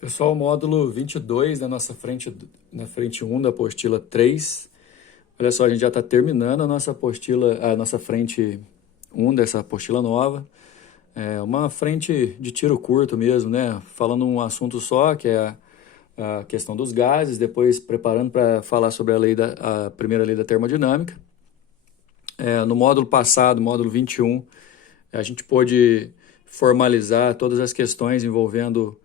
Pessoal, módulo 22 na frente um da apostila 3. Olha só, a gente já está terminando a nossa frente um dessa apostila nova. É uma frente de tiro curto mesmo, né? Falando um assunto só, que é a questão dos gases, depois preparando para falar sobre a primeira lei da termodinâmica. No módulo passado, módulo 21, a gente pôde formalizar todas as questões envolvendo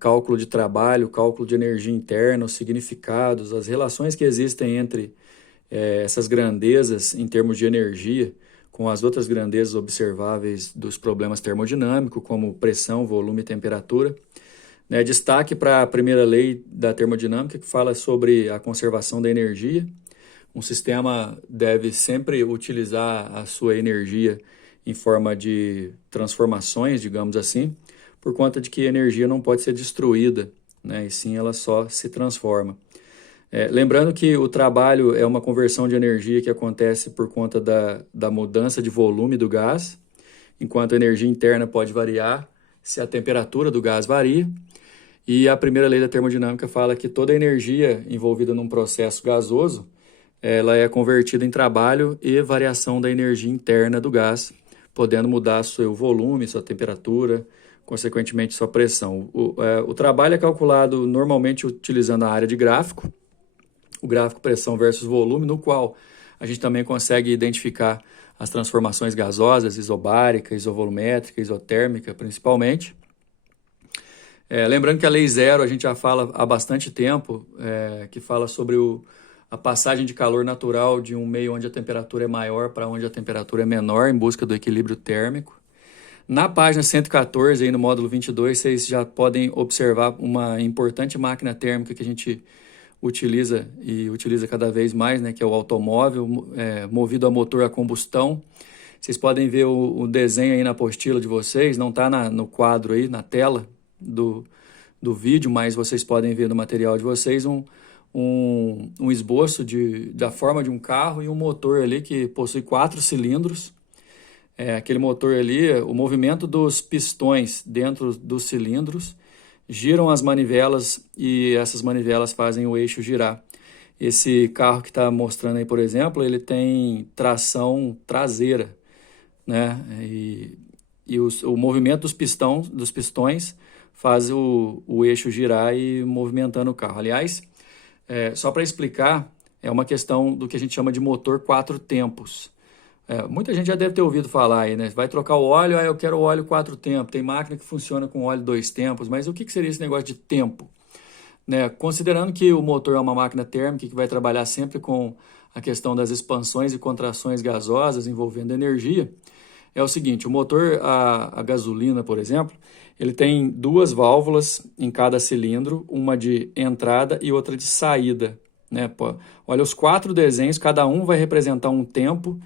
cálculo de trabalho, cálculo de energia interna, os significados, as relações que existem entre essas grandezas em termos de energia com as outras grandezas observáveis dos problemas termodinâmicos, como pressão, volume e temperatura. Destaque para a primeira lei da termodinâmica, que fala sobre a conservação da energia. Um sistema deve sempre utilizar a sua energia em forma de transformações, digamos assim, por conta de que a energia não pode ser destruída, né? E sim ela só se transforma. Lembrando que o trabalho é uma conversão de energia que acontece por conta da mudança de volume do gás, enquanto a energia interna pode variar se a temperatura do gás varia. E a primeira lei da termodinâmica fala que toda energia envolvida num processo gasoso, ela é convertida em trabalho e variação da energia interna do gás, podendo mudar seu volume, sua temperatura, consequentemente sua pressão. O trabalho é calculado normalmente utilizando a área de gráfico, o gráfico pressão versus volume, no qual a gente também consegue identificar as transformações gasosas, isobárica, isovolumétrica, isotérmica, principalmente. Lembrando que a lei zero a gente já fala há bastante tempo, que fala sobre a passagem de calor natural de um meio onde a temperatura é maior para onde a temperatura é menor, em busca do equilíbrio térmico. Na página 114, aí no módulo 22, vocês já podem observar uma importante máquina térmica que a gente utiliza e utiliza cada vez mais, né, que é o automóvel, movido a motor a combustão. Vocês podem ver o desenho aí na apostila de vocês, não está no quadro aí, na tela do vídeo, mas vocês podem ver no material de vocês um esboço da forma de um carro e um motor ali que possui 4 cilindros. Aquele motor ali, o movimento dos pistões dentro dos cilindros giram as manivelas e essas manivelas fazem o eixo girar. Esse carro que está mostrando aí, por exemplo, ele tem tração traseira, né? E o movimento dos pistões faz o eixo girar e movimentando o carro. Aliás, só para explicar, é uma questão do que a gente chama de motor 4 tempos. Muita gente já deve ter ouvido falar aí, né? Vai trocar o óleo, eu quero o óleo 4 tempos. Tem máquina que funciona com óleo 2 tempos, mas o que seria esse negócio de tempo? Né? Considerando que o motor é uma máquina térmica que vai trabalhar sempre com a questão das expansões e contrações gasosas envolvendo energia, é o seguinte, o motor a gasolina, por exemplo, ele tem 2 válvulas em cada cilindro, uma de entrada e outra de saída. Né? Olha, os 4 desenhos, cada um vai representar um tempo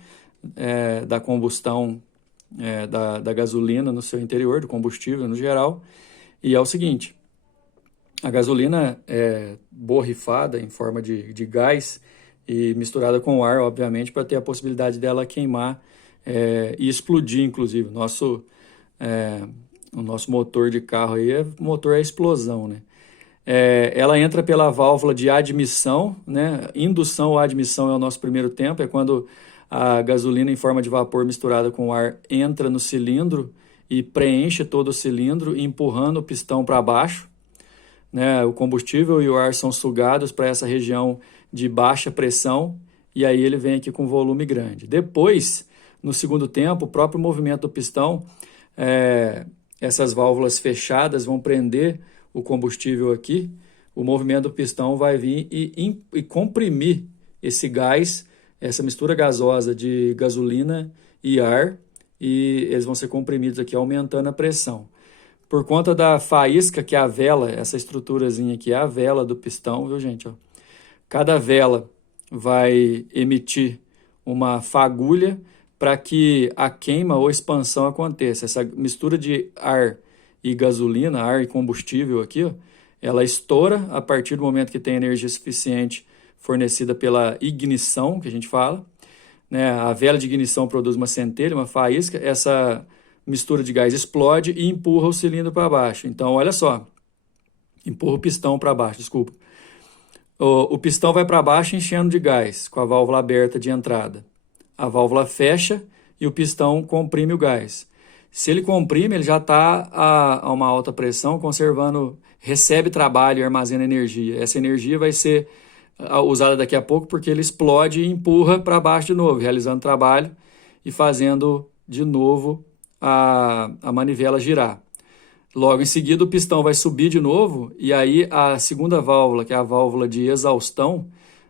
da combustão da gasolina no seu interior, do combustível no geral. E é o seguinte, a gasolina é borrifada em forma de gás e misturada com ar, obviamente, para ter a possibilidade dela queimar e explodir, inclusive. O nosso motor de carro aí motor é explosão, né? Ela entra pela válvula de admissão, né? Indução ou admissão é o nosso primeiro tempo, é quando a gasolina em forma de vapor misturada com ar entra no cilindro e preenche todo o cilindro, empurrando o pistão para baixo. Né? O combustível e o ar são sugados para essa região de baixa pressão e aí ele vem aqui com volume grande. Depois, no segundo tempo, o próprio movimento do pistão, essas válvulas fechadas vão prender o combustível aqui, o movimento do pistão vai vir e comprimir esse gás, essa mistura gasosa de gasolina e ar, e eles vão ser comprimidos aqui, aumentando a pressão. Por conta da faísca, que é a vela, essa estruturazinha aqui é a vela do pistão, viu, gente? Ó. Cada vela vai emitir uma fagulha para que a queima ou expansão aconteça. Essa mistura de ar e gasolina, ar e combustível aqui, ó, ela estoura a partir do momento que tem energia suficiente fornecida pela ignição, que a gente fala. Né? A vela de ignição produz uma centelha, uma faísca, essa mistura de gás explode e empurra o cilindro para baixo. Então, olha só, empurra o pistão para baixo, desculpa. O pistão vai para baixo enchendo de gás, com a válvula aberta de entrada. A válvula fecha e o pistão comprime o gás. Se ele comprime, ele já está a uma alta pressão, recebe trabalho e armazena energia. Essa energia vai ser usada daqui a pouco porque ele explode e empurra para baixo de novo, realizando trabalho e fazendo de novo a manivela girar. Logo em seguida, o pistão vai subir de novo e aí a segunda válvula, que é a válvula de exaustão,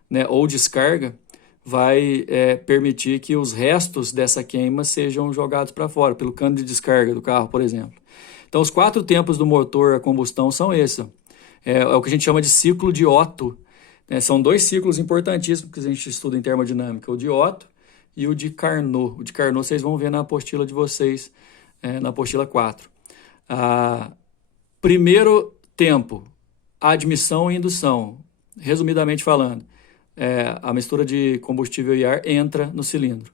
né, ou descarga, vai permitir que os restos dessa queima sejam jogados para fora, pelo cano de descarga do carro, por exemplo. Então, os 4 tempos do motor a combustão são esses. É o que a gente chama de ciclo de Otto. Né? São 2 ciclos importantíssimos que a gente estuda em termodinâmica, o de Otto e o de Carnot. O de Carnot vocês vão ver na apostila de vocês, na apostila 4. Primeiro tempo, admissão e indução. Resumidamente falando, a mistura de combustível e ar entra no cilindro.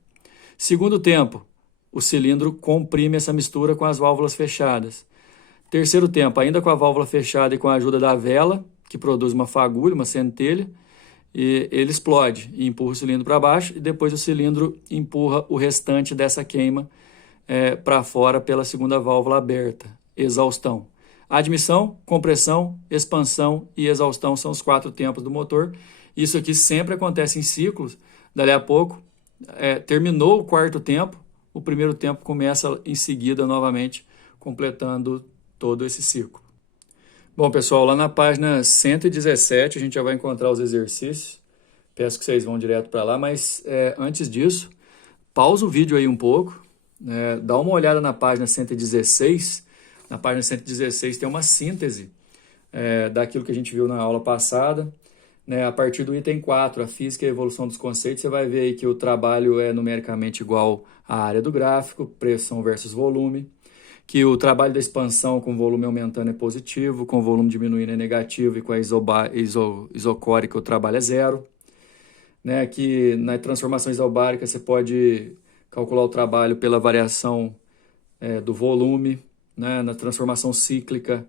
Segundo tempo, o cilindro comprime essa mistura com as válvulas fechadas. Terceiro tempo, ainda com a válvula fechada e com a ajuda da vela, que produz uma fagulha, uma centelha, e ele explode e empurra o cilindro para baixo e depois o cilindro empurra o restante dessa queima para fora pela segunda válvula aberta, exaustão. Admissão, compressão, expansão e exaustão são os 4 tempos do motor. Isso aqui sempre acontece em ciclos. Dali a pouco, terminou o 4º tempo, o primeiro tempo começa em seguida novamente, completando todo esse ciclo. Bom, pessoal, lá na página 117 a gente já vai encontrar os exercícios. Peço que vocês vão direto para lá, mas antes disso, pausa o vídeo aí um pouco, dá uma olhada na página 116. Na página 116 tem uma síntese daquilo que a gente viu na aula passada. A partir do item 4, a física e a evolução dos conceitos, você vai ver aí que o trabalho é numericamente igual à área do gráfico, pressão versus volume, que o trabalho da expansão com volume aumentando é positivo, com volume diminuindo é negativo e com a isocórica o trabalho é zero. Que na transformação isobárica você pode calcular o trabalho pela variação do volume. Na transformação cíclica,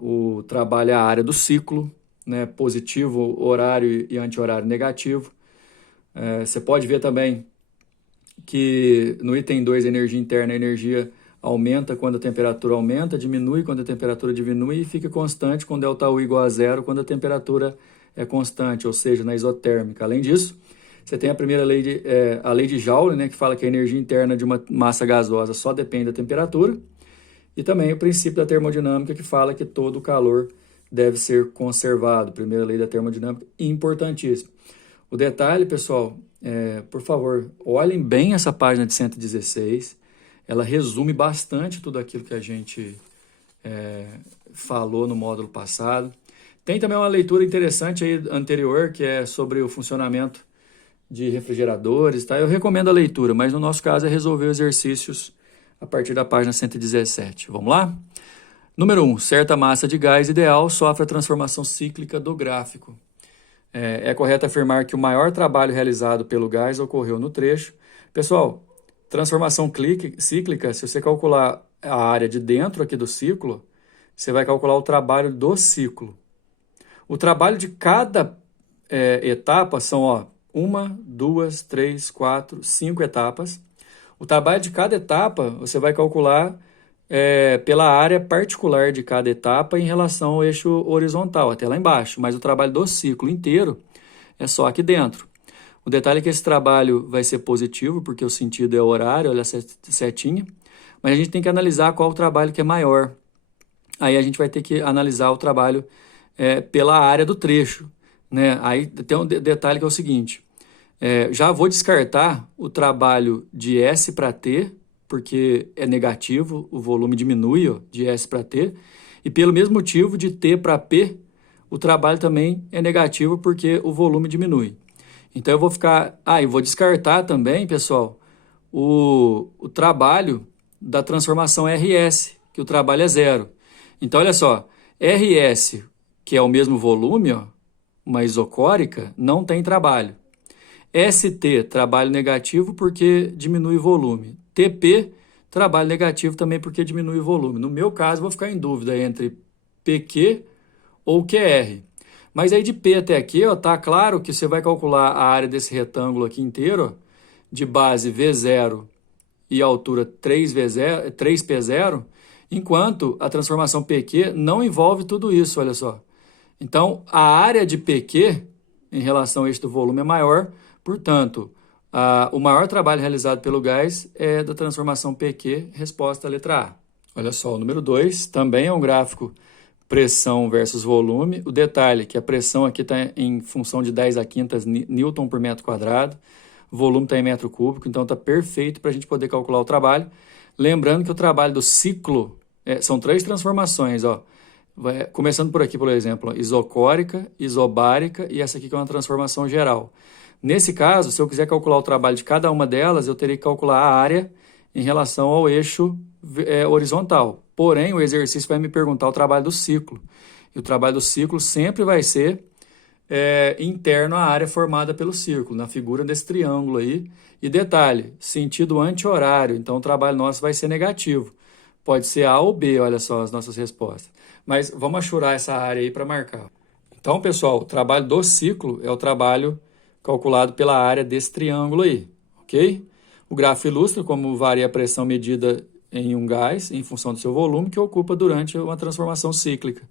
o trabalho é a área do ciclo, positivo, horário e anti-horário negativo. Você pode ver também que no item 2, energia interna, a energia aumenta quando a temperatura aumenta, diminui quando a temperatura diminui e fica constante com ΔU igual a zero quando a temperatura é constante, ou seja, na isotérmica. Além disso, você tem a primeira lei a lei de Joule, que fala que a energia interna de uma massa gasosa só depende da temperatura, e também o princípio da termodinâmica, que fala que todo o calor deve ser conservado. Primeira lei da termodinâmica, importantíssimo. O detalhe, pessoal, por favor, olhem bem essa página de 116. Ela resume bastante tudo aquilo que a gente falou no módulo passado. Tem também uma leitura interessante aí anterior, que é sobre o funcionamento de refrigeradores. Tá? Eu recomendo a leitura, mas no nosso caso é resolver exercícios a partir da página 117. Vamos lá? Número 1. Certa massa de gás ideal sofre a transformação cíclica do gráfico. É correto afirmar que o maior trabalho realizado pelo gás ocorreu no trecho. Pessoal, transformação cíclica, se você calcular a área de dentro aqui do ciclo, você vai calcular o trabalho do ciclo. O trabalho de cada etapa são 1, 2, 3, 4, 5 etapas. O trabalho de cada etapa você vai calcular pela área particular de cada etapa em relação ao eixo horizontal, até lá embaixo. Mas o trabalho do ciclo inteiro é só aqui dentro. O detalhe é que esse trabalho vai ser positivo, porque o sentido é horário, olha a setinha. Mas a gente tem que analisar qual o trabalho que é maior. Aí a gente vai ter que analisar o trabalho pela área do trecho. Aí tem um detalhe que é o seguinte. Já vou descartar o trabalho de S para T, porque é negativo, o volume diminui de S para T. E pelo mesmo motivo, de T para P, o trabalho também é negativo, porque o volume diminui. Então eu vou eu vou descartar também, pessoal, o trabalho da transformação RS, que o trabalho é zero. Então olha só, RS, que é o mesmo volume, uma isocórica, não tem trabalho. ST, trabalho negativo porque diminui o volume. TP, trabalho negativo também porque diminui o volume. No meu caso, vou ficar em dúvida entre PQ ou QR. Mas aí de P até aqui, ó, tá claro que você vai calcular a área desse retângulo aqui inteiro, ó, de base V0 e altura 3V0, 3P0, enquanto a transformação PQ não envolve tudo isso, olha só. Então, a área de PQ em relação a este do volume é maior, portanto, o maior trabalho realizado pelo gás é da transformação PQ, resposta à letra A. Olha só, o número 2 também é um gráfico pressão versus volume. O detalhe é que a pressão aqui está em função de 10 a quinta Newton por metro quadrado, o volume está em metro cúbico, então está perfeito para a gente poder calcular o trabalho. Lembrando que o trabalho do ciclo são 3 transformações, ó. Começando por aqui, por exemplo, isocórica, isobárica e essa aqui que é uma transformação geral. Nesse caso, se eu quiser calcular o trabalho de cada uma delas, eu teria que calcular a área em relação ao eixo horizontal. Porém, o exercício vai me perguntar o trabalho do ciclo. E o trabalho do ciclo sempre vai ser interno à área formada pelo círculo, na figura desse triângulo aí. E detalhe, sentido anti-horário, então o trabalho nosso vai ser negativo. Pode ser A ou B, olha só as nossas respostas. Mas vamos achurar essa área aí para marcar. Então, pessoal, o trabalho do ciclo é o trabalho calculado pela área desse triângulo aí, ok? O gráfico ilustra como varia a pressão medida em um gás em função do seu volume que ocupa durante uma transformação cíclica.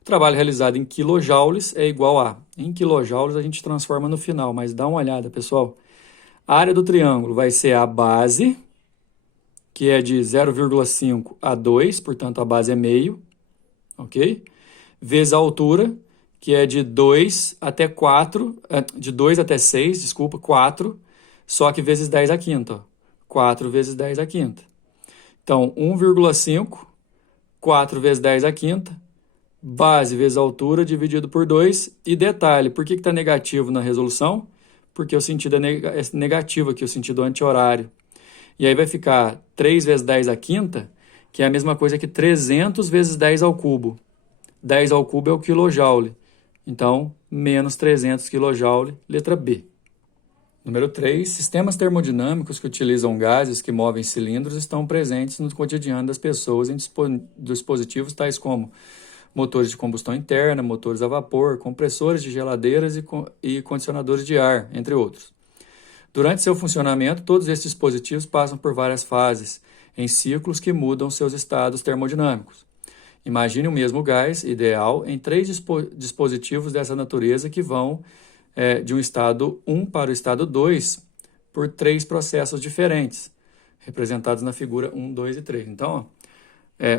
O trabalho realizado em quilojoules é igual a... Em quilojoules a gente transforma no final, mas dá uma olhada, pessoal. A área do triângulo vai ser a base, que é de 0,5 a 2, portanto a base é meio, ok? Vezes a altura, que é de 2 até 4, de 2 até 6, desculpa, 4, só que vezes 10 à quinta, ó. 4 vezes 10 à quinta. Então, 1,5, 4 vezes 10 à quinta, base vezes altura dividido por 2. E detalhe, por que está negativo na resolução? Porque o sentido é negativo aqui, o sentido anti-horário. E aí vai ficar 3 vezes 10 à quinta, que é a mesma coisa que 300 vezes 10 ao cubo. 10 ao cubo é o quilojoule. Então, menos 300 kJ, letra B. Número 3. Sistemas termodinâmicos que utilizam gases que movem cilindros estão presentes no cotidiano das pessoas em dispositivos tais como motores de combustão interna, motores a vapor, compressores de geladeiras e condicionadores de ar, entre outros. Durante seu funcionamento, todos esses dispositivos passam por várias fases, em ciclos que mudam seus estados termodinâmicos. Imagine o mesmo gás ideal em 3 dispositivos dessa natureza que vão de um estado 1 para o estado 2 por 3 processos diferentes, representados na figura 1, 2 e 3. Então,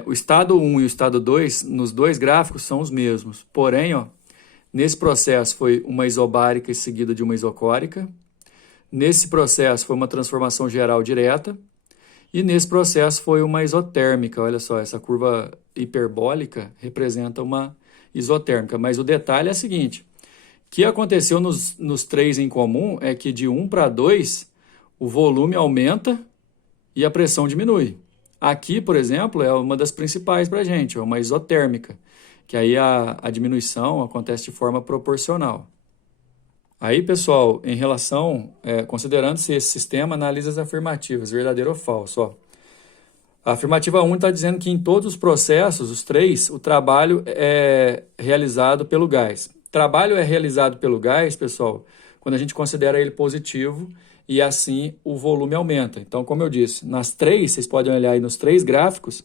o estado 1 e o estado 2, nos 2 gráficos, são os mesmos. Porém, nesse processo foi uma isobárica seguida de uma isocórica. Nesse processo foi uma transformação geral direta. E nesse processo foi uma isotérmica. Olha só, essa curva hiperbólica representa uma isotérmica. Mas o detalhe é o seguinte, o que aconteceu nos 3 em comum é que de 1 para 2, o volume aumenta e a pressão diminui. Aqui, por exemplo, é uma das principais para a gente, é uma isotérmica, que aí a diminuição acontece de forma proporcional. Aí, pessoal, em relação, considerando-se esse sistema, analisa as afirmativas, verdadeiro ou falso. Ó. A afirmativa 1 está dizendo que em todos os processos, os 3, o trabalho é realizado pelo gás. Trabalho é realizado pelo gás, pessoal, quando a gente considera ele positivo e assim o volume aumenta. Então, como eu disse, nas 3, vocês podem olhar aí nos 3 gráficos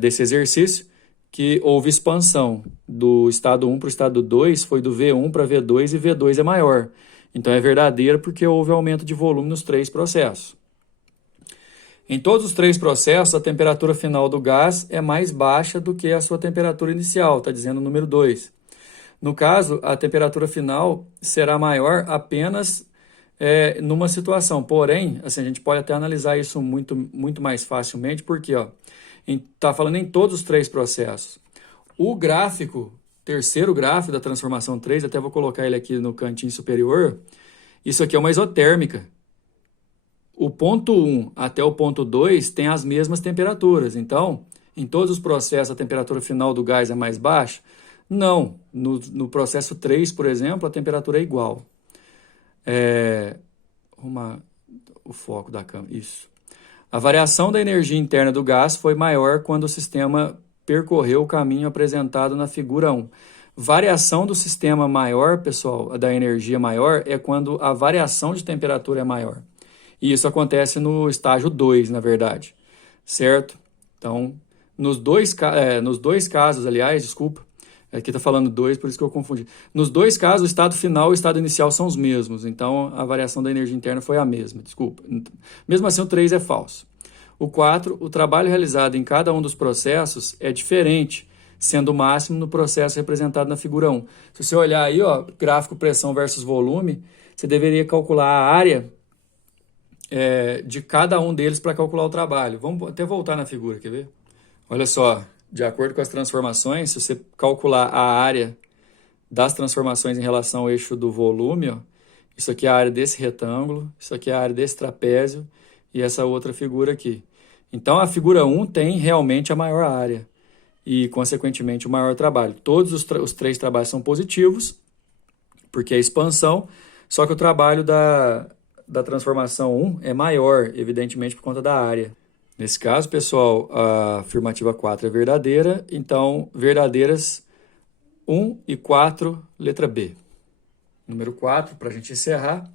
desse exercício, que houve expansão do estado 1 para o estado 2, foi do V1 para V2 e V2 é maior. Então é verdadeiro porque houve aumento de volume nos 3 processos. Em todos os 3 processos, a temperatura final do gás é mais baixa do que a sua temperatura inicial, está dizendo o número 2. No caso, a temperatura final será maior apenas numa situação. Porém, assim, a gente pode até analisar isso muito mais facilmente, porque está falando em todos os 3 processos. O gráfico, terceiro gráfico da transformação 3, até vou colocar ele aqui no cantinho superior, isso aqui é uma isotérmica. O ponto 1 até o ponto 2 tem as mesmas temperaturas. Então, em todos os processos, a temperatura final do gás é mais baixa? Não. No processo 3, por exemplo, a temperatura é igual. Arrumar o foco da câmera. Isso. A variação da energia interna do gás foi maior quando o sistema percorreu o caminho apresentado na figura 1. Variação do sistema maior, pessoal, da energia maior, é quando a variação de temperatura é maior. E isso acontece no estágio 2, na verdade, certo? Então, nos dois casos, aliás, desculpa, aqui está falando 2, por isso que eu confundi. Nos dois casos, o estado final e o estado inicial são os mesmos, então a variação da energia interna foi a mesma, desculpa. Mesmo assim, o 3 é falso. O 4, o trabalho realizado em cada um dos processos é diferente, sendo o máximo no processo representado na figura 1. Se você olhar aí, ó, gráfico pressão versus volume, você deveria calcular a área de cada um deles para calcular o trabalho. Vamos até voltar na figura, quer ver? Olha só, de acordo com as transformações, se você calcular a área das transformações em relação ao eixo do volume, ó, isso aqui é a área desse retângulo, isso aqui é a área desse trapézio e essa outra figura aqui. Então, a figura 1 tem realmente a maior área e, consequentemente, o maior trabalho. Todos os 3 trabalhos são positivos, porque é expansão, só que o trabalho da transformação 1 é maior, evidentemente, por conta da área. Nesse caso, pessoal, a afirmativa 4 é verdadeira, então, verdadeiras 1 e 4, letra B. Número 4, para a gente encerrar,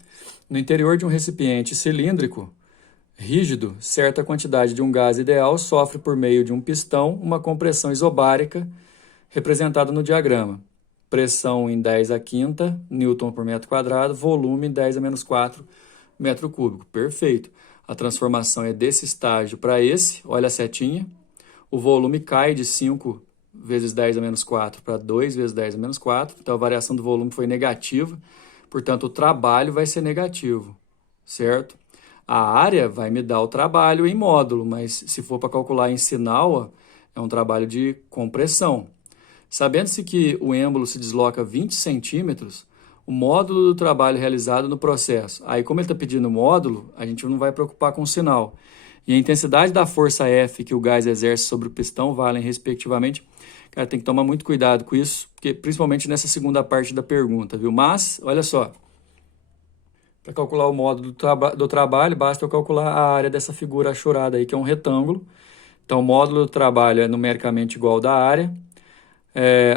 no interior de um recipiente cilíndrico rígido, certa quantidade de um gás ideal sofre por meio de um pistão uma compressão isobárica, representada no diagrama. Pressão em 10 a quinta, newton por metro quadrado, volume em 10 a menos 4 metro cúbico. Perfeito. A transformação é desse estágio para esse, olha a setinha. O volume cai de 5 vezes 10 a menos 4 para 2 vezes 10 a menos 4. Então, a variação do volume foi negativa. Portanto, o trabalho vai ser negativo, certo? A área vai me dar o trabalho em módulo, mas se for para calcular em sinal, ó, é um trabalho de compressão. Sabendo-se que o êmbolo se desloca 20 centímetros, o módulo do trabalho realizado no processo. Aí, como ele está pedindo módulo, a gente não vai preocupar com o sinal. E a intensidade da força F que o gás exerce sobre o pistão valem, respectivamente. Cara, tem que tomar muito cuidado com isso, porque, principalmente nessa segunda parte da pergunta, viu? Mas, olha só, para calcular o módulo do trabalho, basta eu calcular a área dessa figura achurada aí, que é um retângulo. Então, o módulo do trabalho é numericamente igual da área.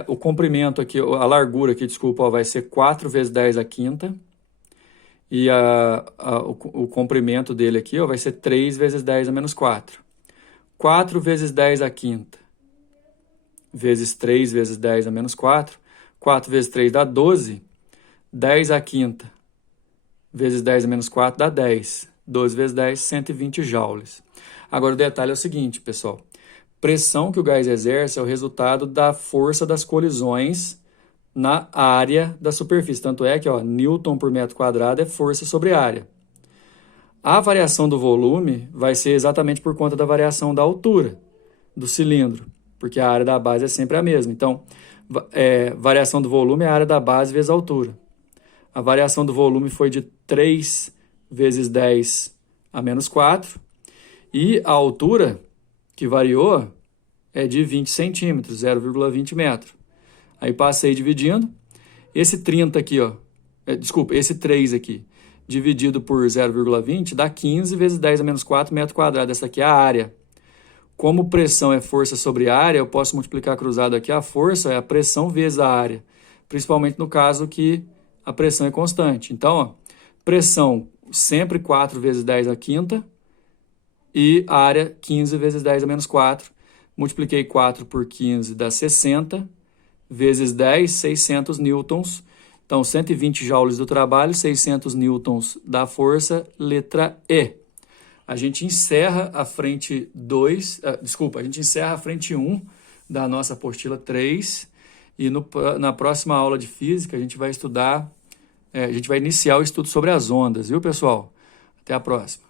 O comprimento aqui, a largura aqui, desculpa, ó, vai ser 4 vezes 10 a quinta. E o comprimento dele aqui, ó, vai ser 3 vezes 10 a menos 4. 4 vezes 10 a quinta vezes 3 vezes 10 a menos 4. 4 vezes 3 dá 12. 10 a quinta vezes 10 a menos 4 dá 10. 12 vezes 10, 120 joules. Agora, o detalhe é o seguinte, pessoal. Pressão que o gás exerce é o resultado da força das colisões na área da superfície. Tanto é que, ó, newton por metro quadrado é força sobre área. A variação do volume vai ser exatamente por conta da variação da altura do cilindro, porque a área da base é sempre a mesma. Então, variação do volume é a área da base vezes a altura. A variação do volume foi de 3 vezes 10 a menos 4. E a altura que variou é de 20 centímetros, 0,20 metro. Aí passei dividindo. Esse 30 aqui, ó, esse 3 aqui, dividido por 0,20, dá 15 vezes 10 a menos 4 metro quadrado. Essa aqui é a área. Como pressão é força sobre área, eu posso multiplicar cruzado aqui. A força é a pressão vezes a área, principalmente no caso que a pressão é constante. Então, ó, pressão sempre 4 vezes 10 a quinta e área 15 vezes 10 a menos 4. Multipliquei 4 por 15 dá 60, vezes 10, 600 newtons. Então, 120 joules do trabalho, 600 newtons da força, letra E. A gente encerra a frente 2, a gente encerra a frente 1 da nossa apostila 3 e na próxima aula de física a gente vai estudar, a gente vai iniciar o estudo sobre as ondas, viu, pessoal? Até a próxima.